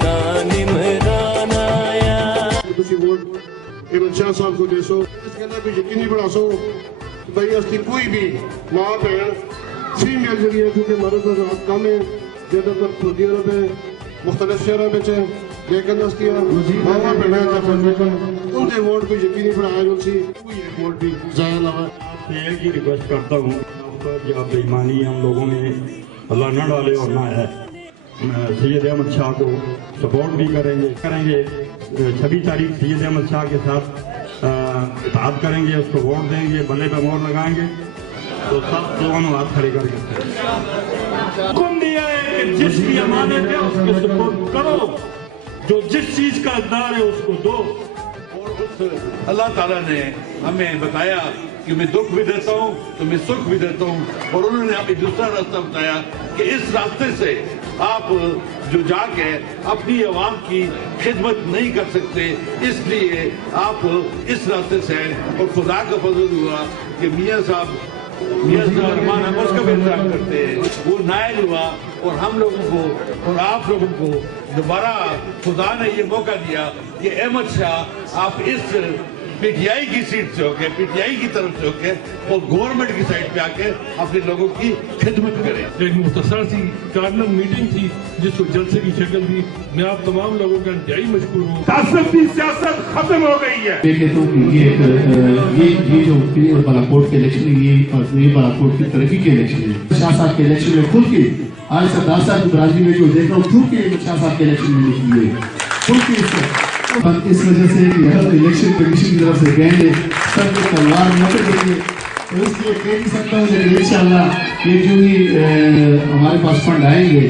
खान इमरान आया। ਤੁਸੀਂ ਵੋਟ ਇਮਰਾਨ ਸ਼ਾਹ ਸਾਹਿਬ को देसो इस गल्ला भी यकीनी बनासो भाई असली कोई भी मां बहन फीमेल जी है क्योंकि मर्द का कम है ज्यादातर सऊदी अरब है मुख्तलिफ शहरों में है लेकिन उसकी मावा बहन उनके वोट को यकीनी बनाया जो सी कोई एक वोट भी जाया ना है। मैं एक ही रिक्वेस्ट करता हूँ जो बेईमानी हम लोगों में अल्लाह न डाले और ना है। सैयद अहमद शाह को सपोर्ट भी करेंगे 26 तारीख सैयद अहमद शाह के साथ इत्तेहाद करेंगे, उसको वोट देंगे, बल्ले पे मोहर लगाएंगे। तो सब लोगों ने हाथ खड़े करके हुक्म दिया है कि जिसकी अमानत है उसको सपोर्ट करो, जो जिस चीज का हकदार है उसको दो। अल्लाह ताला ने हमें बताया कि मैं दुख भी देता हूँ तो मैं सुख भी देता हूँ, और उन्होंने हमें दूसरा रास्ता बताया कि इस रास्ते से आप जो जाके अपनी आवाम की खिदमत नहीं कर सकते, इसलिए आप इस रास्ते से। और खुदा का फजल हुआ कि मियाँ साहब हम उसका भी इंतजाम करते हैं, वो नायल हुआ और हम लोगों को और आप लोगों को दोबारा खुदा ने ये मौका दिया कि अहमद शाह आप इस पीटीआई की सीट से होके, पीटीआई की तरफ से होके और गवर्नमेंट की साइड पे आके अपने लोगों की खिदमत करें। एक मुख्तसर सी कार्नर मीटिंग थी जिसको जलसे की शक्ल दी। मैं आप तमाम लोगों का इंतहाई मशकूर हूँ। तासब की सियासत खत्म हो गई है। देखे तो ये जो पीर बालाकोट के इलेक्शन है, ये बालाकोट की तरक्की के इलेक्शन है। शाह साहब के इलेक्शन में खुद के आज सरदार साहब बराजी में जो देख रहा हूँ खुद के शाह साहब के इलेक्शन में निकली है खुद के। इस वजह से इलेक्शन कमीशन की तरफ से गए सब तलवार न करेंगे, तो इसलिए कह नहीं सकता हूँ, लेकिन इंशाल्लाह ये जो भी हमारे पास फंड आएंगे,